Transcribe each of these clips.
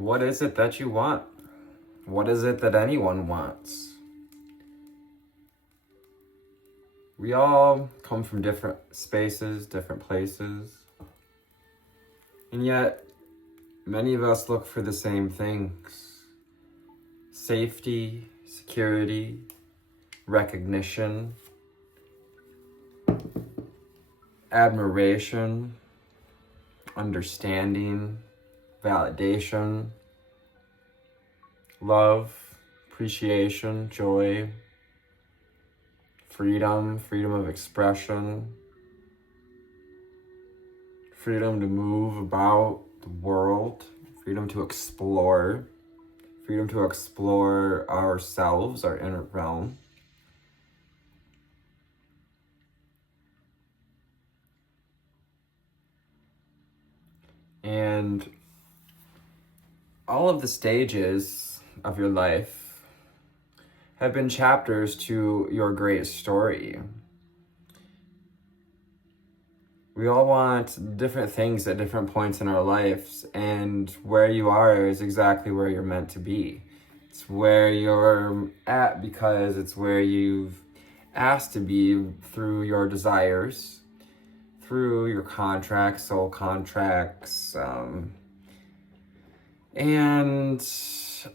What is it that you want? What is it that anyone wants? We all come from different spaces, different places. And yet, many of us look for the same things. Safety, security, recognition, admiration, understanding, validation, love, appreciation, joy, freedom of expression, freedom to move about the world, freedom to explore ourselves, our inner realm. And all of the stages of your life have been chapters to your great story. We all want different things at different points in our lives, and where you are is exactly where you're meant to be. It's where you're at because it's where you've asked to be through your desires, through your contracts, soul contracts, and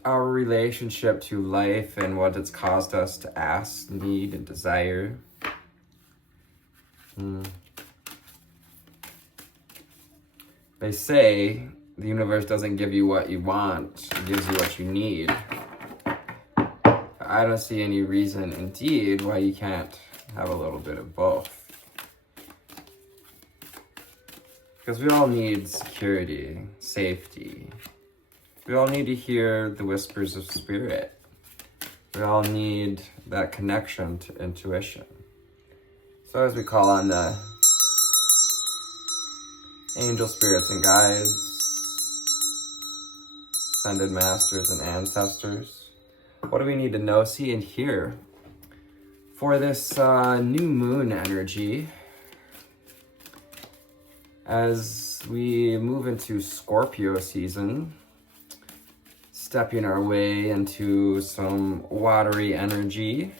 our relationship to life and what it's caused us to ask, need, and desire. They say the universe doesn't give you what you want, it gives you what you need. I don't see any reason, indeed, why you can't have a little bit of both. Because we all need security, safety. We all need to hear the whispers of spirit. We all need that connection to intuition. So as we call on the angel spirits and guides, ascended masters and ancestors, what do we need to know, see, and hear for this new moon energy as we move into Scorpio season, stepping our way into some watery energy.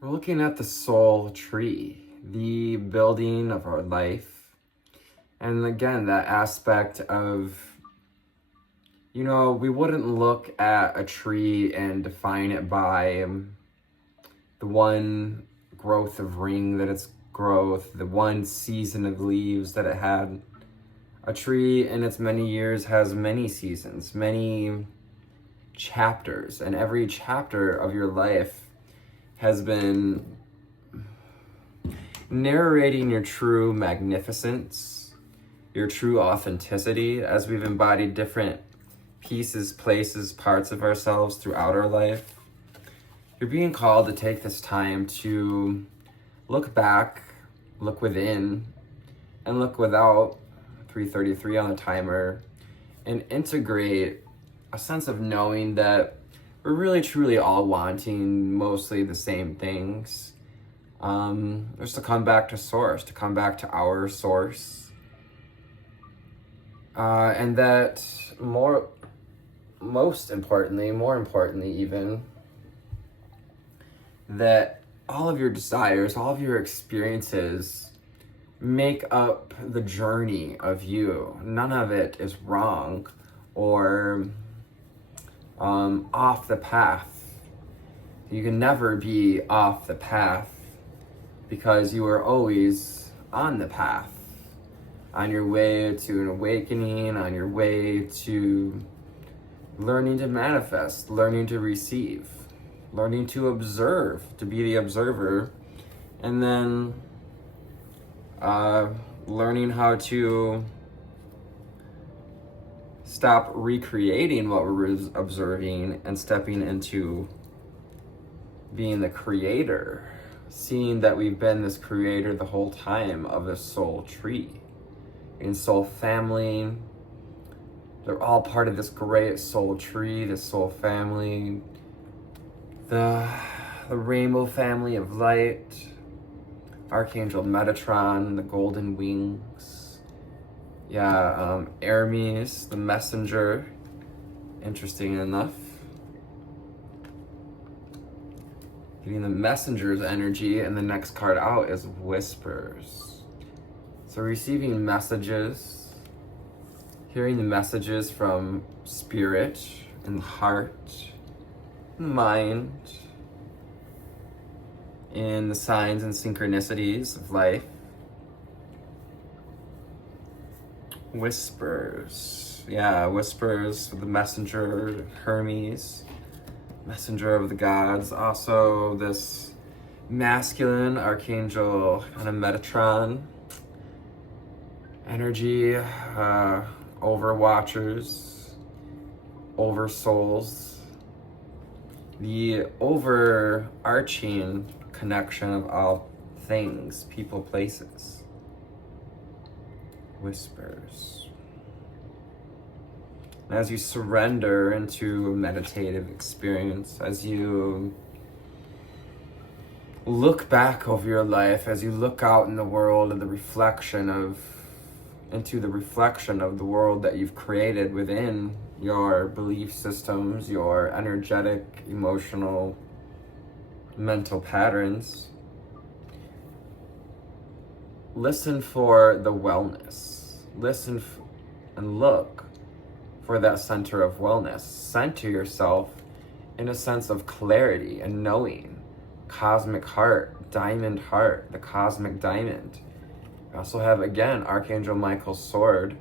We're looking at the soul tree, the building of our life. And again, that aspect of, we wouldn't look at a tree and define it by the one growth of ring that it's growth, the one season of leaves that it had. A tree in its many years has many seasons, many chapters, and every chapter of your life has been narrating your true magnificence, your true authenticity, as we've embodied different pieces, places, parts of ourselves throughout our life. You're being called to take this time to look back, look within, and look without, 3:33 on the timer, and integrate a sense of knowing that we're really truly all wanting mostly the same things. Just to come back to source, to come back to our source. And that more importantly even, that all of your desires, all of your experiences make up the journey of you. None of it is wrong or off the path. You can never be off the path because you are always on the path, on your way to an awakening, on your way to learning to manifest, learning to receive, learning to observe, to be the observer, and then learning how to stop recreating what we're observing and stepping into being the creator, seeing that we've been this creator the whole time of this soul tree. In soul family, they're all part of this great soul tree, this soul family, the rainbow family of light, Archangel Metatron, the golden wings. Yeah, Hermes, the messenger. Interesting enough. Getting the messenger's energy, and the next card out is whispers. So receiving messages, hearing the messages from spirit and the heart, and the mind, in the signs and synchronicities of life. Whispers. Yeah, whispers, the messenger, Hermes, messenger of the gods. Also this masculine archangel, kind of Metatron energy, overwatchers, over souls, the overarching connection of all things, people, places. Whispers. And as you surrender into a meditative experience, as you look back over your life, as you look out in the world and into the reflection of the world that you've created within your belief systems, your energetic, emotional, mental patterns, listen for the wellness. Listen and look for that center of wellness. Center yourself in a sense of clarity and knowing. Cosmic heart, the cosmic diamond. We also have, again, Archangel Michael's sword,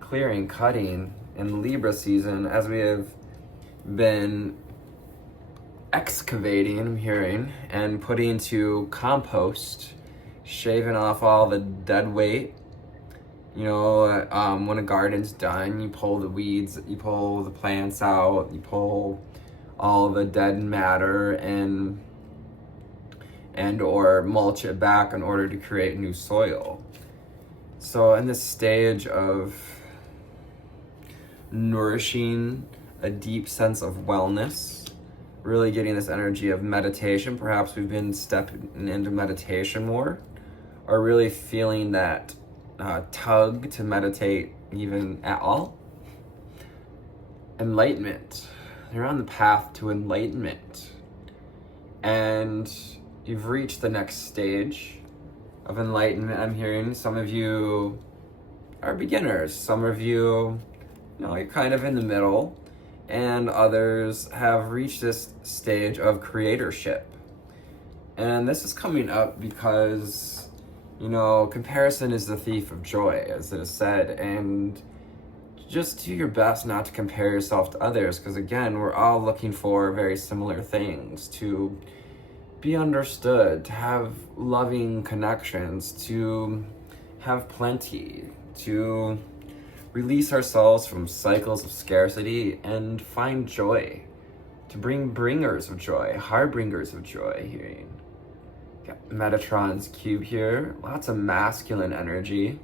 clearing, cutting in Libra season, as we have been excavating, I'm hearing, and putting to compost, shaving off all the dead weight. You know, when a garden's done, you pull the weeds, you pull the plants out, you pull all the dead matter and or mulch it back in order to create new soil. So in this stage of nourishing a deep sense of wellness, really getting this energy of meditation, perhaps we've been stepping into meditation more, or really feeling that tug to meditate even at all. Enlightenment. You're on the path to enlightenment. And you've reached the next stage of enlightenment. I'm hearing some of you are beginners. Some of you, you're kind of in the middle. And others have reached this stage of creatorship. And this is coming up because, comparison is the thief of joy, as it is said. And just do your best not to compare yourself to others, because again, we're all looking for very similar things: to be understood, to have loving connections, to have plenty, to release ourselves from cycles of scarcity and find joy, to bring bringers of joy, harbingers of joy here. Got Metatron's cube here, lots of masculine energy.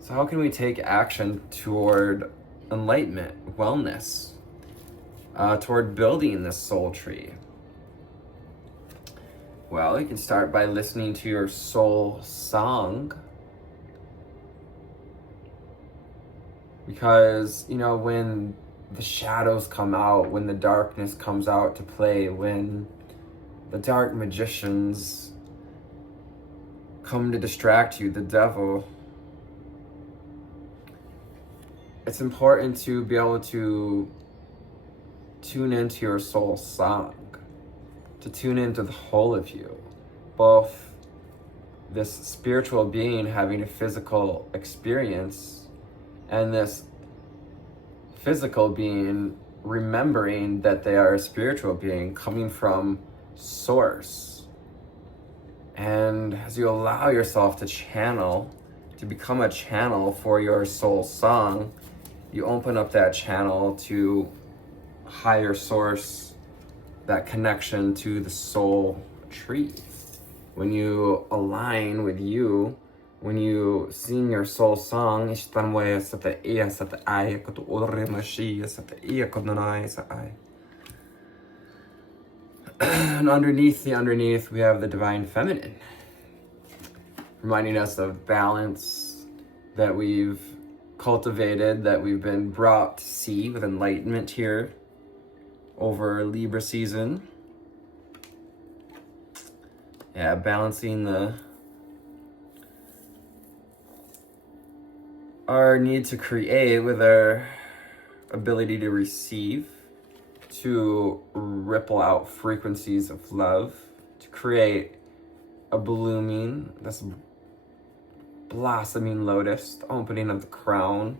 So how can we take action toward enlightenment, wellness, toward building this soul tree? Well, you can start by listening to your soul song. Because, when the shadows come out, when the darkness comes out to play, when the dark magicians come to distract you, the devil, it's important to be able to tune into your soul song, to tune into the whole of you, both this spiritual being having a physical experience and this physical being remembering that they are a spiritual being coming from source. And as you allow yourself to become a channel for your soul song, you open up that channel to higher source, that connection to the soul tree. When you align with you, when you sing your soul song, and underneath we have the divine feminine. reminding us of balance that we've cultivated, that we've been brought to see with enlightenment here over Libra season. Yeah, balancing our need to create with our ability to receive, to ripple out frequencies of love, to create a blooming, this blossoming lotus, the opening of the crown.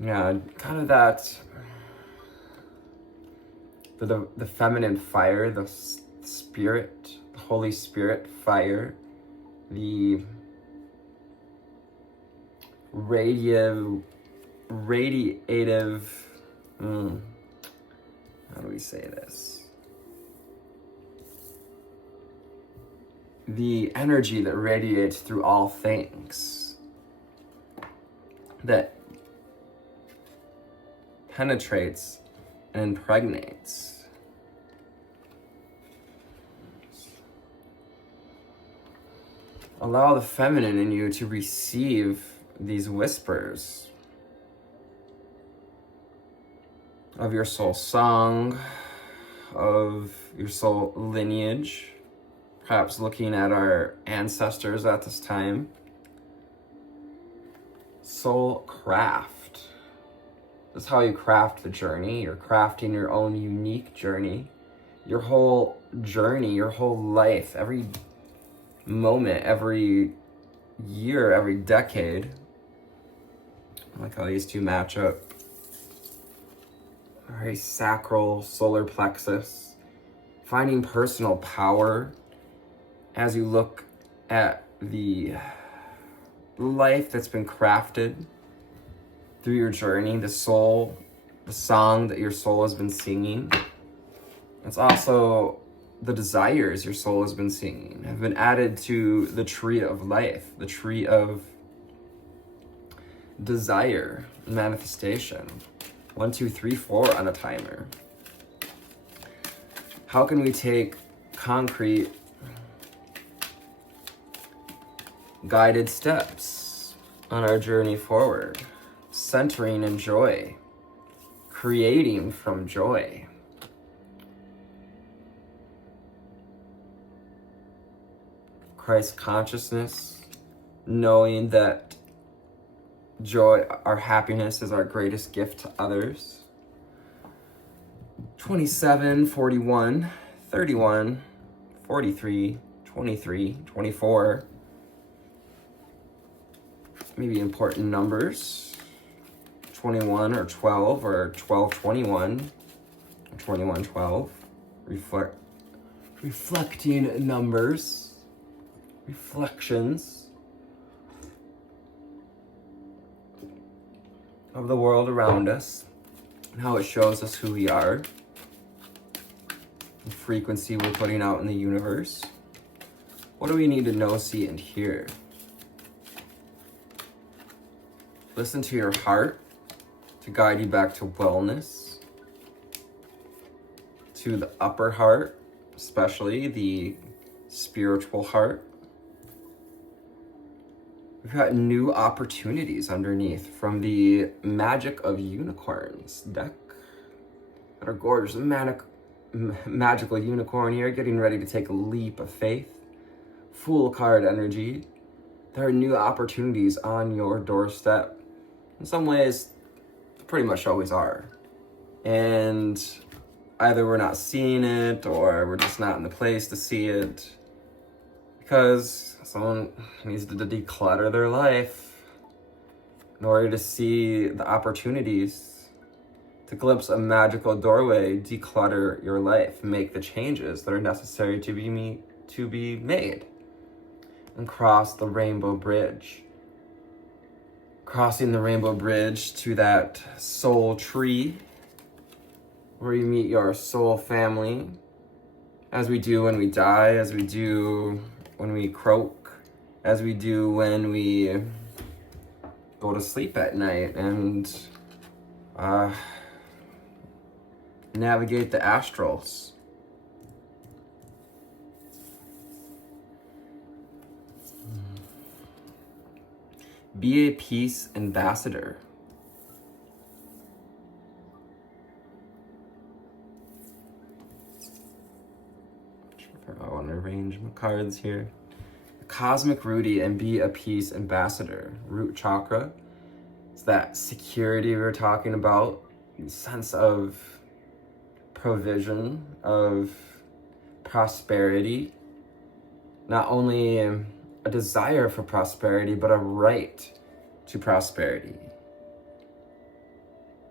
Yeah, kind of that, the feminine fire, the spirit, the Holy Spirit fire, the radiative, how do we say this? The energy that radiates through all things, that penetrates and impregnates. Allow the feminine in you to receive these whispers of your soul song, of your soul lineage, perhaps looking at our ancestors at this time. Soul craft. This is how you craft the journey. You're crafting your own unique journey. Your whole journey, your whole life, every moment, every year, every decade. I like how these two match up. Very sacral, solar plexus. Finding personal power as you look at the life that's been crafted through your journey, the soul, the song that your soul has been singing. It's also the desires your soul has been singing, have been added to the tree of life, the tree of desire, manifestation. 1, 2, 3, 4 on a timer. How can we take concrete, guided steps on our journey forward, centering in joy, creating from joy? Christ consciousness, knowing that joy, our happiness, is our greatest gift to others. 27, 41, 31, 43, 23, 24. Maybe important numbers. 21 or 12 or 12, 21 or 21, 12. Reflecting numbers. Reflections of the world around us and how it shows us who we are, the frequency we're putting out in the universe. What do we need to know, see, and hear? Listen to your heart to guide you back to wellness, to the upper heart, especially the spiritual heart. We've got new opportunities underneath from the Magic of Unicorns deck. Got our gorgeous magical unicorn here, getting ready to take a leap of faith. Fool card energy. There are new opportunities on your doorstep. In some ways, pretty much always are. And either we're not seeing it or we're just not in the place to see it, because someone needs to declutter their life in order to see the opportunities, to glimpse a magical doorway, declutter your life, make the changes that are necessary to be made, and cross the rainbow bridge. Crossing the rainbow bridge to that soul tree where you meet your soul family, as we do when we die, as we do when we croak, as we do when we go to sleep at night and navigate the astrals. Be a peace ambassador. I want to arrange my cards here. Cosmic Rudy and be a peace ambassador. Root chakra. It's that security we were talking about, sense of provision, of prosperity. Not only a desire for prosperity, but a right to prosperity.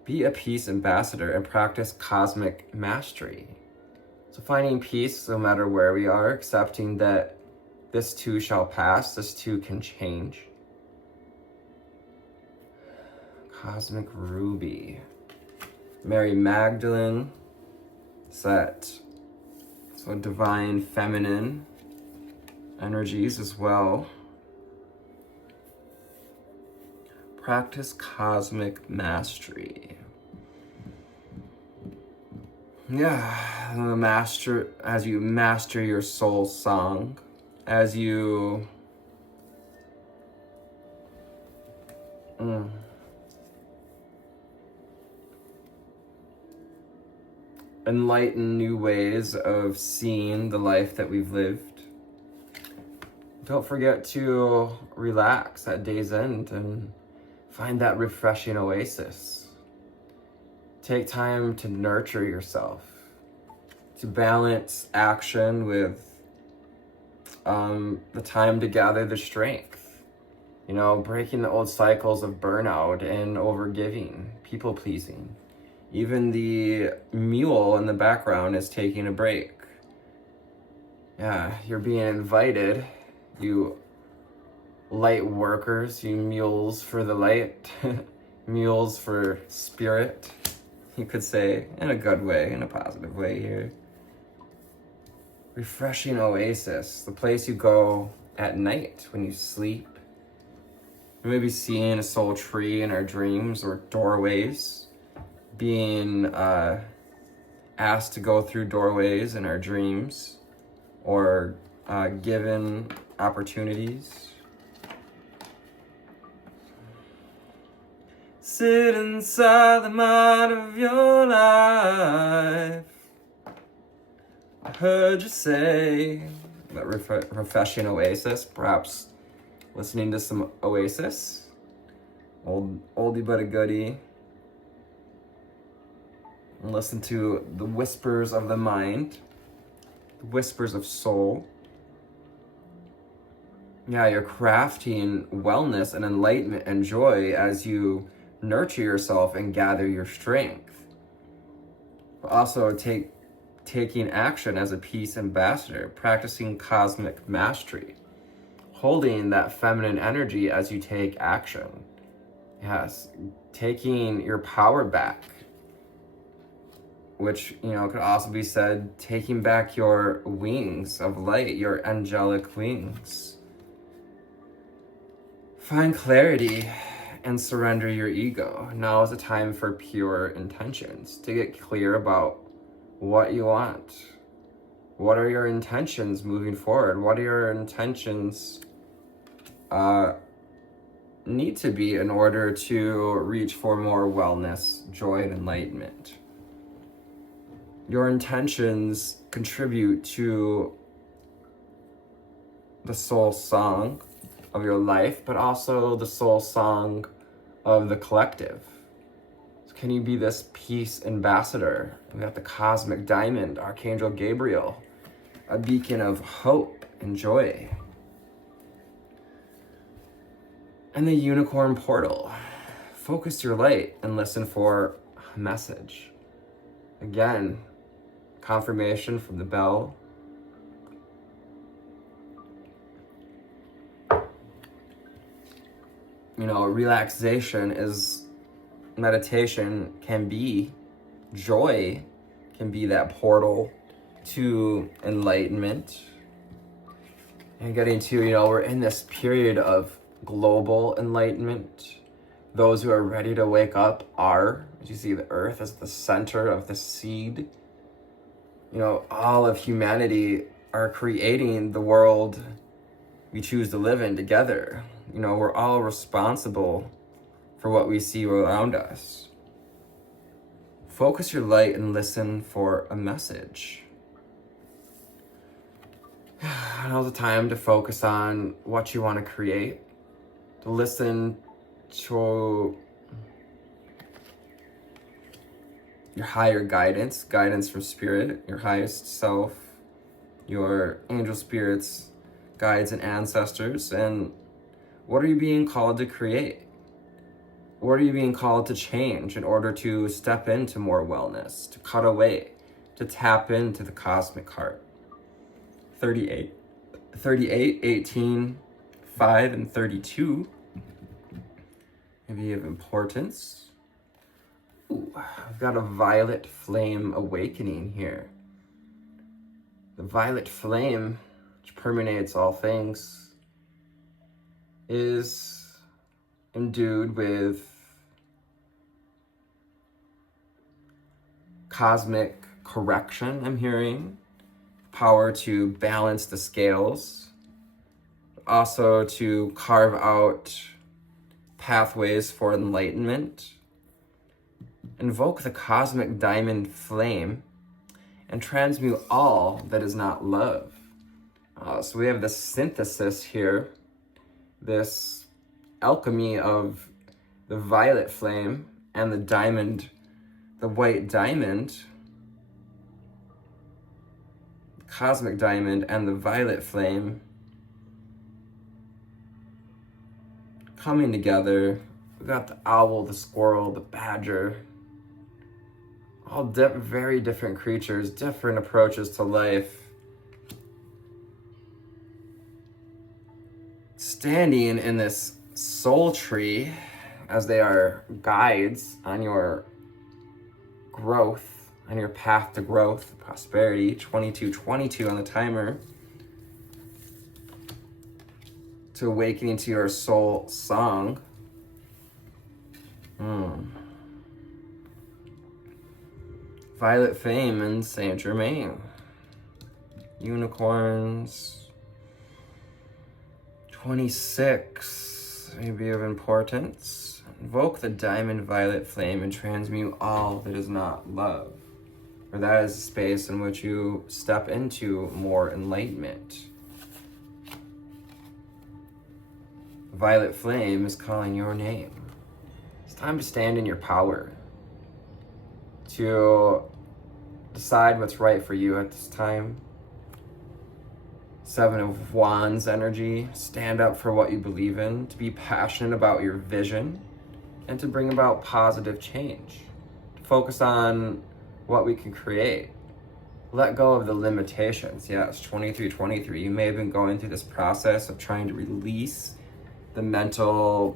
Be a peace ambassador and practice cosmic mastery. So finding peace no matter where we are, accepting that this too shall pass, this too can change. Cosmic Ruby. Mary Magdalene. Set. So divine feminine energies as well. Practice cosmic mastery. Yeah, as you master your soul song, as you enlighten new ways of seeing the life that we've lived. Don't forget to relax at day's end and find that refreshing oasis. Take time to nurture yourself, to balance action with the time to gather the strength. You know, breaking the old cycles of burnout and overgiving, people pleasing. Even the mule in the background is taking a break. Yeah, you're being invited, you light workers, you mules for the light, mules for spirit. You could say, in a good way, in a positive way here. Refreshing oasis, the place you go at night when you sleep. We may be seeing a soul tree in our dreams or doorways, being asked to go through doorways in our dreams, or given opportunities. Sit inside the mind of your life. I heard you say that refreshing oasis, perhaps listening to some Oasis, oldie but a goodie. And listen to the whispers of the mind, the whispers of soul. Yeah, you're crafting wellness and enlightenment and joy as you nurture yourself and gather your strength. But also taking action as a peace ambassador, practicing cosmic mastery, holding that feminine energy as you take action. Yes, taking your power back, which, you know, could also be said, taking back your wings of light, your angelic wings. Find clarity and surrender your ego. Now is the time for pure intentions, to get clear about what you want. What are your intentions moving forward? What are your intentions need to be in order to reach for more wellness, joy, and enlightenment? Your intentions contribute to the soul song of your life, but also the soul song of the collective. So can you be this peace ambassador? We got the cosmic diamond, Archangel Gabriel, a beacon of hope and joy. And the unicorn portal. Focus your light and listen for a message. Again, confirmation from the bell. You know, relaxation is meditation, can be joy, can be that portal to enlightenment. And getting to, you know, we're in this period of global enlightenment. Those who are ready to wake up are, as you see the earth as the center of the seed. You know, all of humanity are creating the world we choose to live in together. You know, we're all responsible for what we see around us. Focus your light and listen for a message. Now's the time to focus on what you want to create, to listen to your higher guidance from spirit, your highest self, your angel spirits, guides, and ancestors. And what are you being called to create? What are you being called to change in order to step into more wellness, to cut away, to tap into the cosmic heart? 38, 18, 5, and 32 maybe of importance. Ooh, I've got a violet flame awakening here. The violet flame, which permeates all things, is endued with cosmic correction, I'm hearing. Power to balance the scales. Also to carve out pathways for enlightenment. Invoke the cosmic diamond flame and transmute all that is not love. So we have this synthesis here, this alchemy of the violet flame and the diamond, the white diamond, cosmic diamond, and the violet flame coming together. We've got the owl, the squirrel, the badger, all very different creatures, different approaches to life, standing in this soul tree as they are guides on your growth, on your path to growth, prosperity. 2222 on the timer, to awakening to your soul song. Violet Fame and Saint Germain. Unicorns. 26 may be of importance. Invoke the diamond violet flame and transmute all that is not love. For that is a space in which you step into more enlightenment. Violet flame is calling your name. It's time to stand in your power, to decide what's right for you at this time. 7 of Wands energy, stand up for what you believe in, to be passionate about your vision, and to bring about positive change. To focus on what we can create. Let go of the limitations. Yes, 2323, you may have been going through this process of trying to release the mental,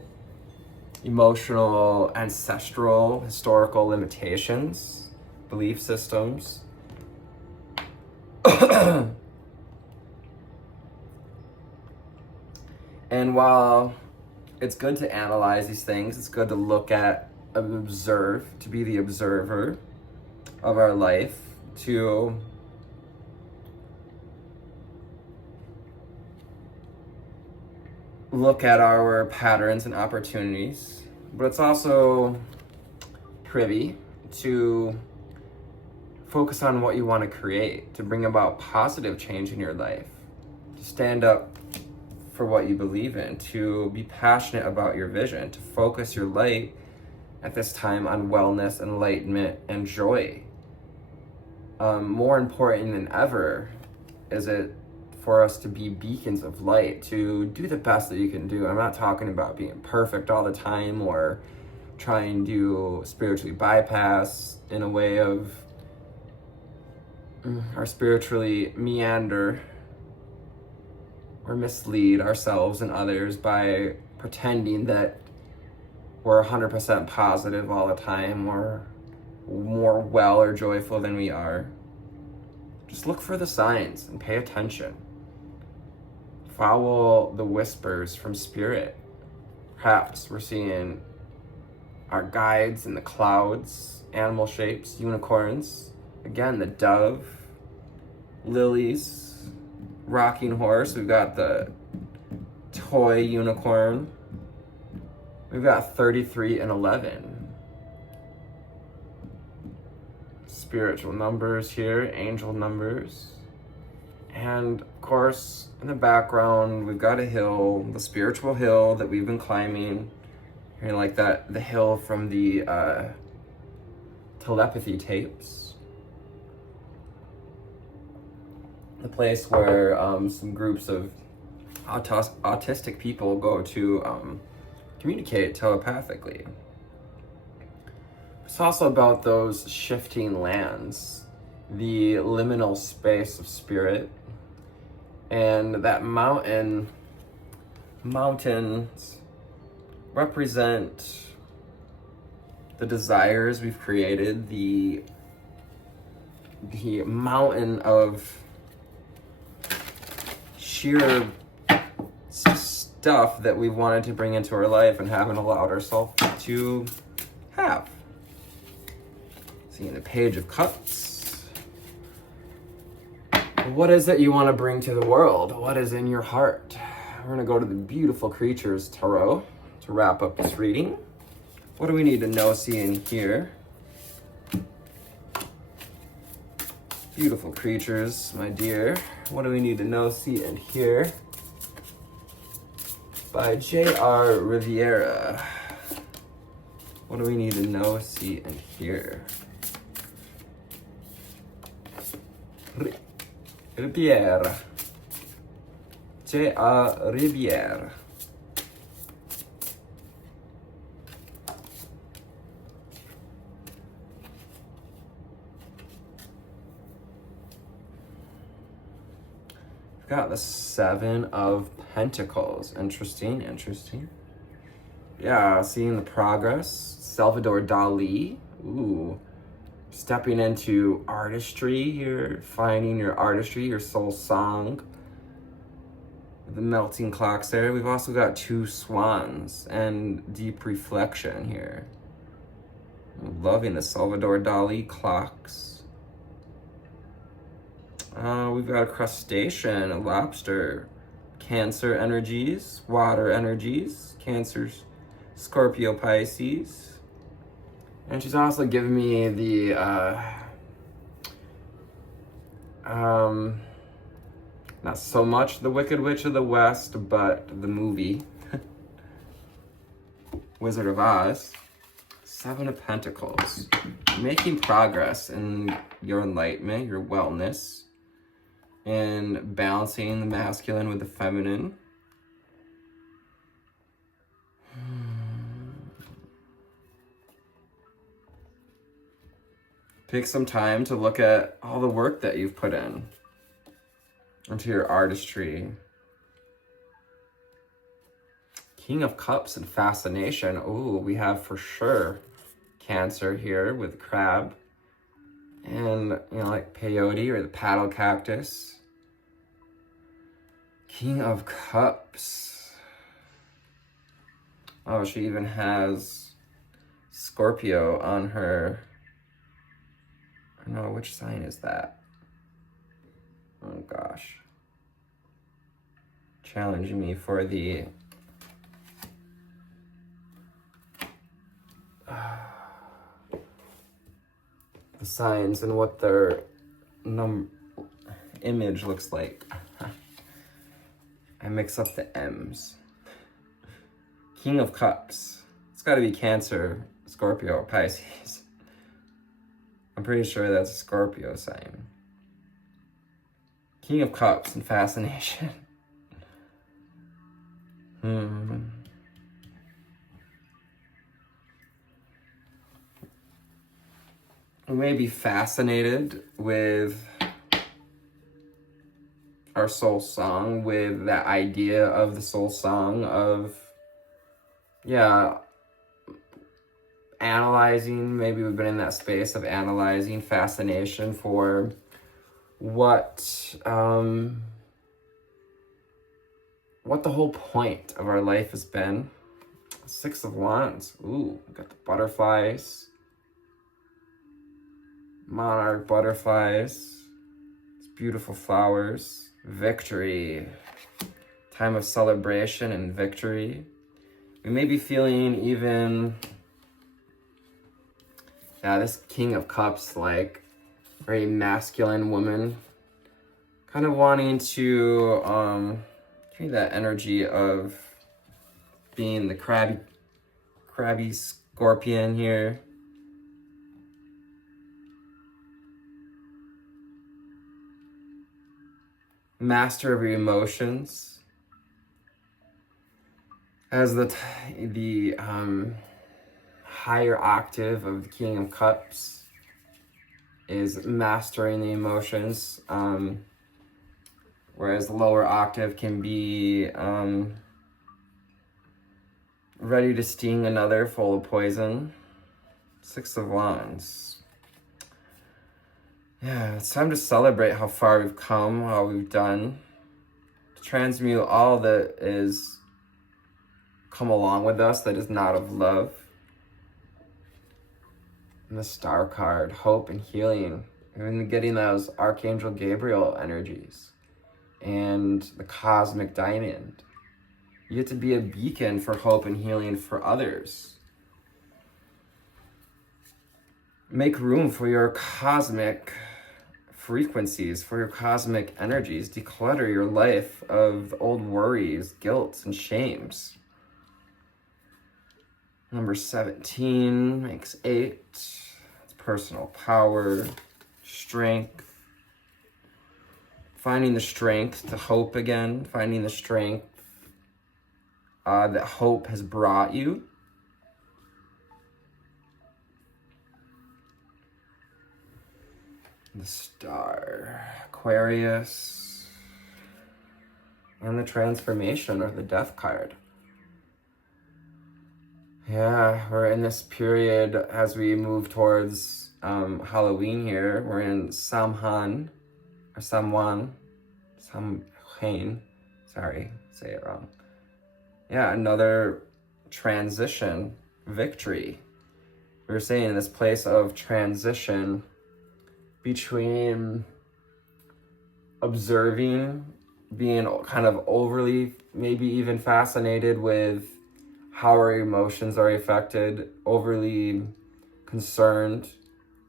emotional, ancestral, historical limitations, belief systems. And while it's good to analyze these things, it's good to look at, observe, to be the observer of our life, to look at our patterns and opportunities, but it's also privy to focus on what you want to create, to bring about positive change in your life, to stand up for what you believe in, to be passionate about your vision, to focus your light at this time on wellness, enlightenment, and joy. More important than ever is it for us to be beacons of light, to do the best that you can do. I'm not talking about being perfect all the time or trying to spiritually bypass in a way of or spiritually meander or mislead ourselves and others by pretending that we're 100% positive all the time or more well or joyful than we are. Just look for the signs and pay attention. Follow the whispers from spirit. Perhaps we're seeing our guides in the clouds, animal shapes, unicorns, again, the dove, lilies, rocking horse. We've got the toy unicorn. We've got 33 and 11. Spiritual numbers here, angel numbers. And of course, in the background, we've got a hill, the spiritual hill that we've been climbing. Here, like that, the hill from the telepathy tapes. The place where some groups of autistic people go to communicate telepathically. It's also about those shifting lands, the liminal space of spirit, and that mountains represent the desires we've created, the mountain of sheer stuff that we've wanted to bring into our life and haven't allowed ourselves to have. Seeing the Page of Cups. What is it you want to bring to the world? What is in your heart? We're going to go to the Beautiful Creatures Tarot to wrap up this reading. What do we need to know, see, and hear? Beautiful creatures, my dear. What do we need to know, see, and hear? By J.R. Riviera. What do we need to know, see, and hear? Riviera. J.R. Riviera. We've got the Seven of Pentacles. Interesting, interesting. Yeah, seeing the progress. Salvador Dali. Ooh. Stepping into artistry here. Finding your artistry, your soul song. The melting clocks there. We've also got two swans and deep reflection here. I'm loving the Salvador Dali clocks. We've got a crustacean, a lobster, Cancer energies, water energies, Cancers, Scorpio, Pisces. And she's also given me the, not so much the Wicked Witch of the West, but the movie, Wizard of Oz. Seven of Pentacles. Making progress in your enlightenment, your wellness, and balancing the masculine with the feminine. Take some time to look at all the work that you've put in into your artistry. King of Cups and Fascination. Ooh, we have for sure Cancer here with crab. And, you know, like peyote or the paddle cactus. King of Cups. Oh, she even has Scorpio on her. I don't know, which sign is that? Oh gosh. Challenging me for the signs and what their image looks like. I mix up the M's. King of Cups. It's got to be Cancer, Scorpio, or Pisces. I'm pretty sure that's a Scorpio sign. King of Cups and Fascination. We may be fascinated with our soul song, with that idea of the soul song of, analyzing. Maybe we've been in that space of analyzing, fascination for what the whole point of our life has been. Six of Wands. Ooh, we got the butterflies. Monarch butterflies. It's beautiful flowers. Victory. Time of celebration and victory. We may be feeling even, this King of Cups, like very masculine woman, kind of wanting to give me that energy of being the crabby scorpion here. Master of your emotions. As the higher octave of the King of Cups is mastering the emotions, whereas the lower octave can be ready to sting another full of poison. Six of Wands. Yeah, it's time to celebrate how far we've come, how we've done. To transmute all that is come along with us that is not of love. And the Star card, hope and healing. Even getting those Archangel Gabriel energies. And the Cosmic Diamond. You get to be a beacon for hope and healing for others. Make room for your cosmic frequencies, for your cosmic energies. Declutter your life of old worries, guilt, and shames. Number 17 makes 8. It's personal power, strength. Finding the strength to hope again. Finding the strength that hope has brought you. The Star, Aquarius, and the Transformation, or the Death card. Yeah, we're in this period as we move towards Halloween here. We're in Samhain, or Samhain, sorry, say it wrong. Yeah, another transition, victory. We were saying in this place of transition between observing, being kind of overly, maybe even fascinated with how our emotions are affected, overly concerned,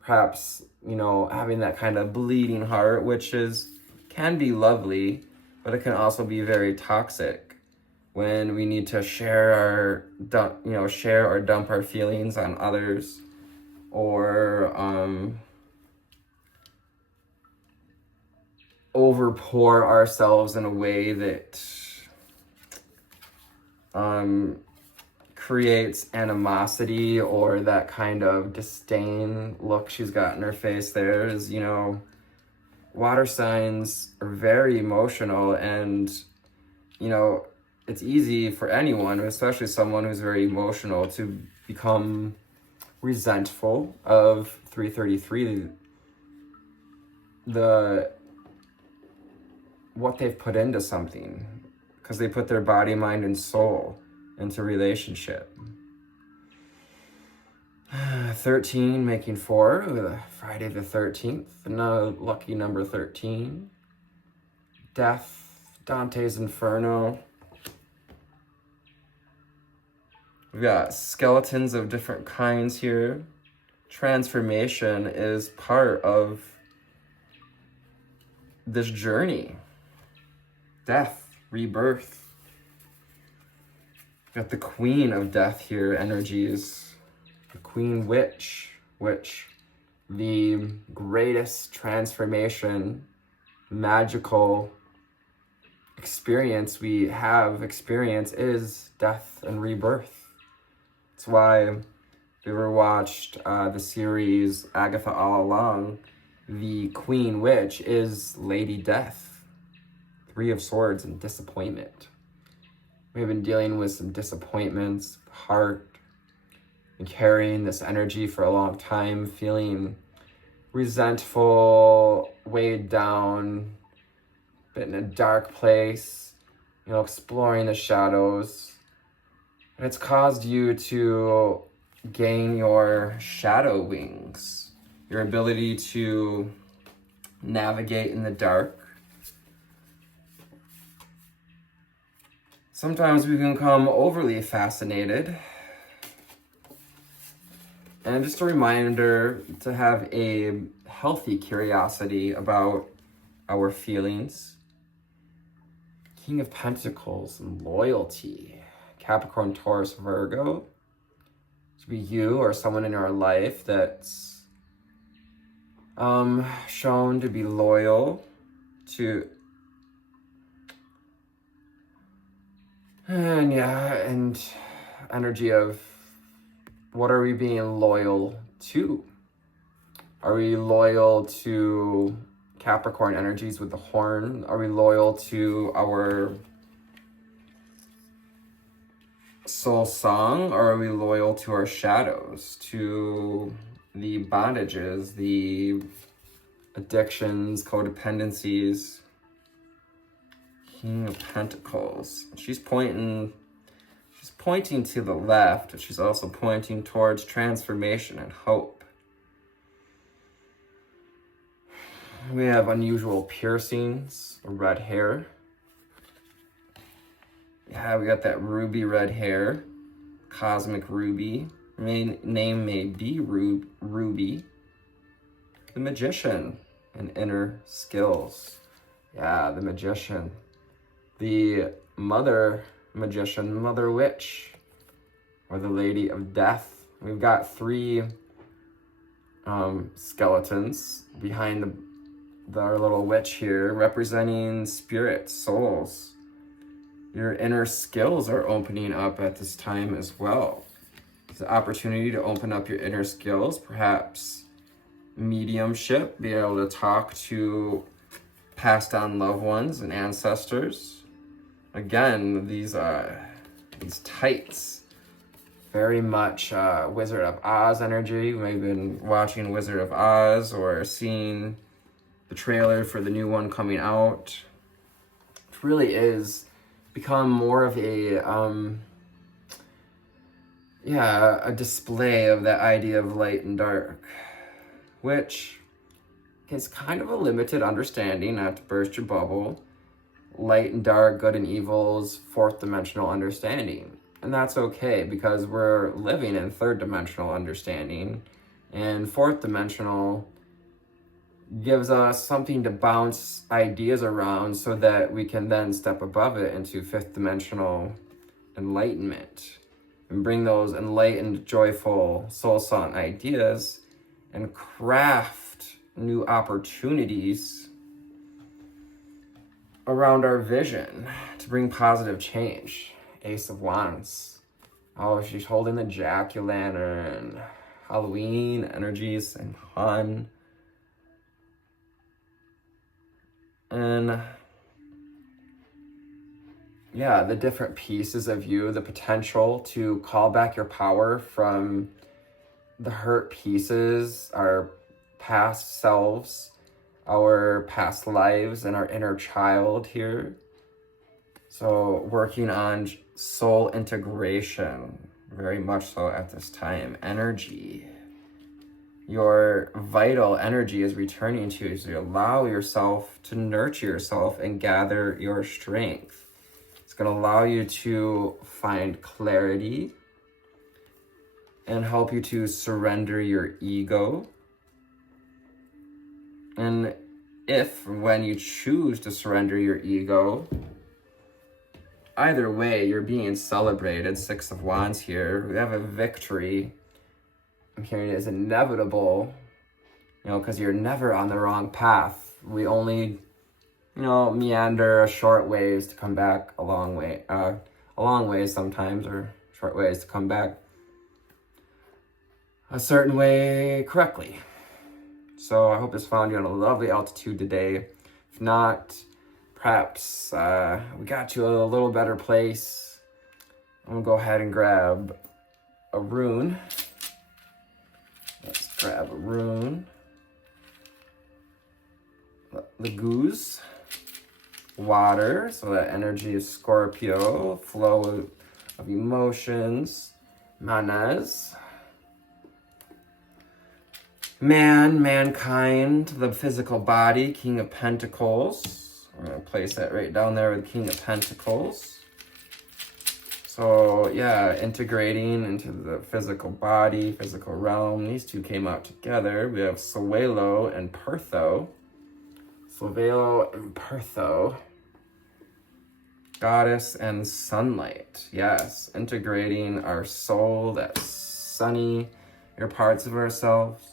perhaps, having that kind of bleeding heart, which can be lovely, but it can also be very toxic when we need to share or dump our feelings on others, or overpour ourselves in a way that creates animosity, or that kind of disdain look she's got in her face there. Is, water signs are very emotional, and it's easy for anyone, especially someone who's very emotional, to become resentful of 333, what they've put into something, because they put their body, mind, and soul into relationship. 13 making 4, Friday the 13th, another lucky number 13. Death, Dante's Inferno. We've got skeletons of different kinds here. Transformation is part of this journey. Death, rebirth. Got the Queen of Death here, energies. The Queen Witch, which the greatest transformation, magical experience we have is death and rebirth. That's why if you ever watched the series Agatha All Along, the Queen Witch is Lady Death. 3 of Swords and disappointment. We've been dealing with some disappointments, heart, and carrying this energy for a long time, feeling resentful, weighed down, been in a dark place, exploring the shadows. It's caused you to gain your shadow wings, your ability to navigate in the dark. Sometimes we can become overly fascinated. And just a reminder to have a healthy curiosity about our feelings. King of Pentacles and loyalty. Capricorn, Taurus, Virgo. To be you or someone in your life that's shown to be loyal to, and energy of what are we being loyal to? Are we loyal to Capricorn energies with the horn? Are we loyal to our soul song, or are we loyal to our shadows, to the bondages, the addictions, codependencies? King of Pentacles. She's pointing to the left, but she's also pointing towards transformation and hope. We have unusual piercings, red hair. Yeah, we got that ruby red hair, cosmic ruby. Name may be Ruby. The Magician and inner skills. Yeah, the Magician. The Mother Magician, Mother Witch, or the Lady of Death. We've got 3 skeletons behind our little witch here, representing spirits, souls. Your inner skills are opening up at this time as well. It's an opportunity to open up your inner skills, perhaps mediumship, be able to talk to passed on loved ones and ancestors. Again, these tights, very much Wizard of Oz energy. We've been watching Wizard of Oz or seeing the trailer for the new one coming out. It really is become more of a display of that idea of light and dark, which is kind of a limited understanding, not to burst your bubble. Light and dark, good and evil's 4th dimensional understanding. And that's okay, because we're living in 3rd dimensional understanding, and 4th dimensional gives us something to bounce ideas around so that we can then step above it into 5th dimensional enlightenment and bring those enlightened, joyful, soul song ideas and craft new opportunities around our vision to bring positive change. Ace of Wands. Oh, she's holding the jack-o'-lantern. Halloween energies and fun. And yeah, the different pieces of you, the potential to call back your power from the hurt pieces, our past selves, our past lives, and our inner child here. So working on soul integration, very much so at this time. Energy. Your vital energy is returning to you, so you allow yourself to nurture yourself and gather your strength. It's going to allow you to find clarity and help you to surrender your ego. And when you choose to surrender your ego, either way, you're being celebrated. 6 of Wands here. We have a victory. I'm hearing it is inevitable, because you're never on the wrong path. We only, meander a short ways to come back a long way sometimes, or short ways to come back a certain way correctly. So I hope this found you on a lovely altitude today. If not, perhaps we got you a little better place. I'm gonna go ahead and grab a rune. Let's grab a rune. The goose. Water, so that energy of Scorpio, flow of emotions. Manas. Mankind, the physical body, King of Pentacles. We're going to place that right down there with King of Pentacles. So, yeah, integrating into the physical body, physical realm. These two came out together. We have Suelo and Pertho. Suelo and Pertho. Goddess and sunlight. Yes, integrating our soul, that sunny, your parts of ourselves.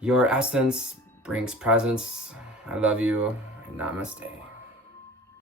Your essence brings presence. I love you. Namaste.